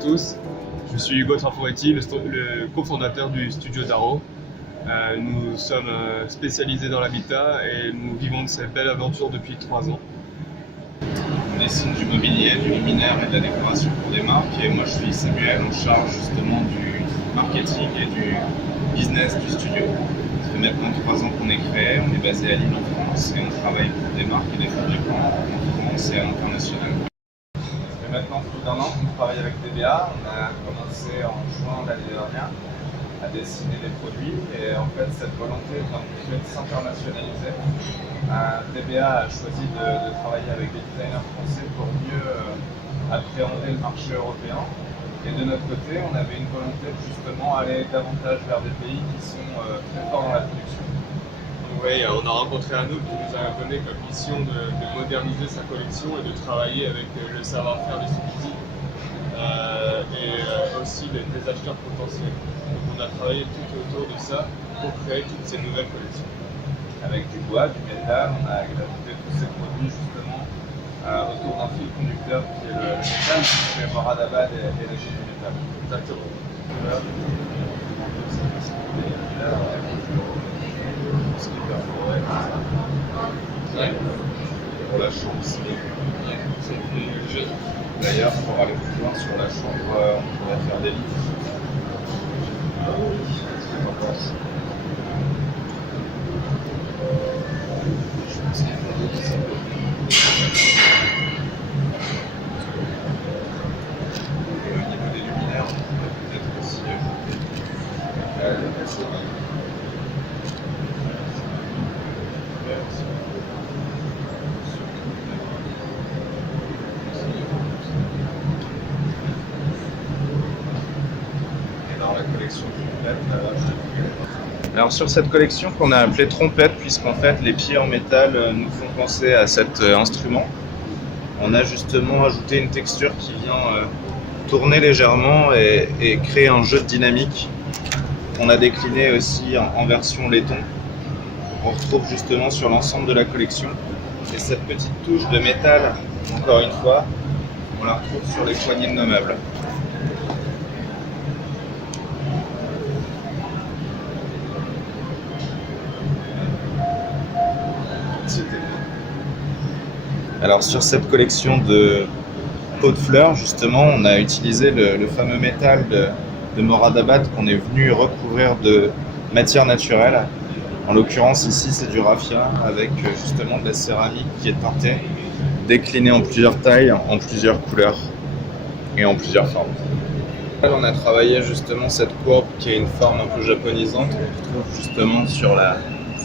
tous, je suis Hugo Traforetti, le cofondateur du studio Daro. Nous sommes spécialisés dans l'habitat et nous vivons de cette belle aventure depuis 3 ans. On dessine du mobilier, du luminaire et de la décoration pour des marques, et moi je suis Samuel, en charge justement du marketing et du business du studio. Ça fait maintenant 3 ans qu'on est créé, on est basé à Lille en France et on travaille pour des marques et des fabricants en France et à l'international. Ça fait maintenant plus d'1 an qu'on travaille avec TBA. On a commencé en juin l'année dernière à dessiner des produits, et en fait cette volonté de s'internationaliser, TBA a choisi de travailler avec des designers français pour mieux appréhender le marché européen, et de notre côté on avait une volonté de justement aller davantage vers des pays qui sont très forts dans la production. Oui, on a rencontré un autre qui nous a donné comme mission de moderniser sa collection et de travailler avec le savoir-faire des Soukisi et aussi des acheteurs potentiels. Donc on a travaillé tout autour de ça pour créer toutes ces nouvelles collections. Avec du bois, du métal, on a ajouté tous ces produits justement autour d'un fil conducteur qui est le métal, qui est Moradabad et les choses du métal. Exactement. Pour la chambre, c'est le jeu. D'ailleurs, pour aller plus loin sur la chambre, on pourrait faire des lits. Qu'est-ce que tu en penses? Je pense qu'il faut d'autres symboles. Et au niveau des luminaires, on pourrait peut-être aussi ajouter Alors sur cette collection qu'on a appelée trompette, puisqu'en fait les pieds en métal nous font penser à cet instrument, on a justement ajouté une texture qui vient tourner légèrement et créer un jeu de dynamique. On a décliné aussi en version laiton. On retrouve justement sur l'ensemble de la collection. Et cette petite touche de métal, encore une fois, on la retrouve sur les poignées de nos meubles. Alors sur cette collection de pots de fleurs, justement, on a utilisé le fameux métal de Moradabad qu'on est venu recouvrir de matière naturelle. En l'occurrence ici c'est du raffia avec justement de la céramique qui est teintée, déclinée en plusieurs tailles, en plusieurs couleurs et en plusieurs formes. On a travaillé justement cette courbe qui est une forme un peu japonisante qu'on retrouve justement sur la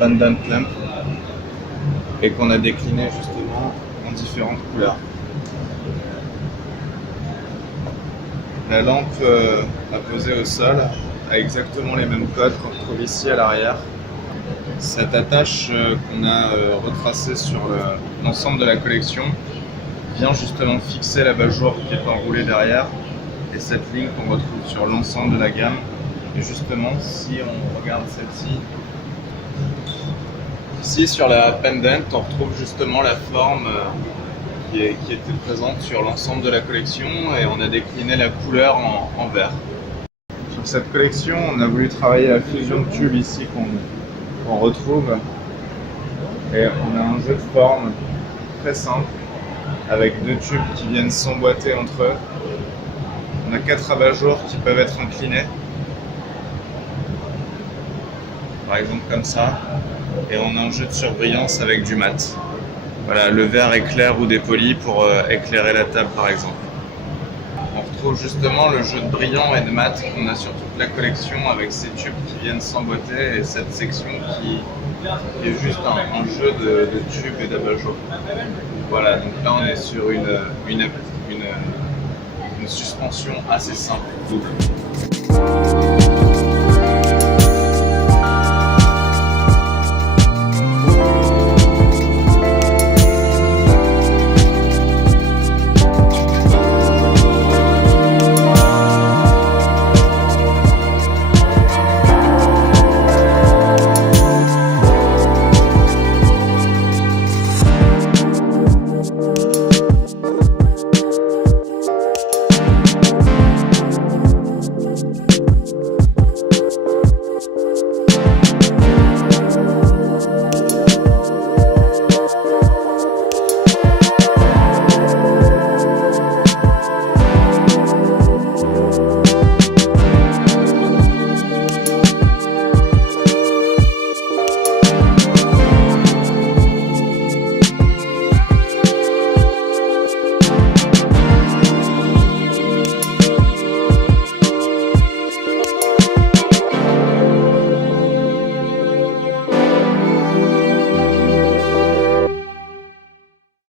pendant lamp et qu'on a décliné justement en différentes couleurs. La lampe apposée au sol a exactement les mêmes codes qu'on retrouve ici à l'arrière. Cette attache qu'on a retracée sur l'ensemble de la collection vient justement fixer l'abat-jour qui est enroulé derrière, et cette ligne qu'on retrouve sur l'ensemble de la gamme. Et justement, si on regarde celle-ci, ici sur la pendant, on retrouve justement la forme qui était présente sur l'ensemble de la collection, et on a décliné la couleur en vert. Sur cette collection, on a voulu travailler la fusion de tubes ici qu'on retrouve, et on a un jeu de forme très simple avec 2 tubes qui viennent s'emboîter entre eux. On a 4 abat-jours qui peuvent être inclinés, par exemple comme ça, et on a un jeu de surbrillance avec du mat. Voilà, le verre est clair ou dépoli pour éclairer la table par exemple. On retrouve justement le jeu de brillant et de mat qu'on a sur toute la collection avec ces tubes qui viennent s'emboîter et cette section qui est juste un jeu de tubes et d'abat-jour. Voilà, donc là on est sur une suspension assez simple double.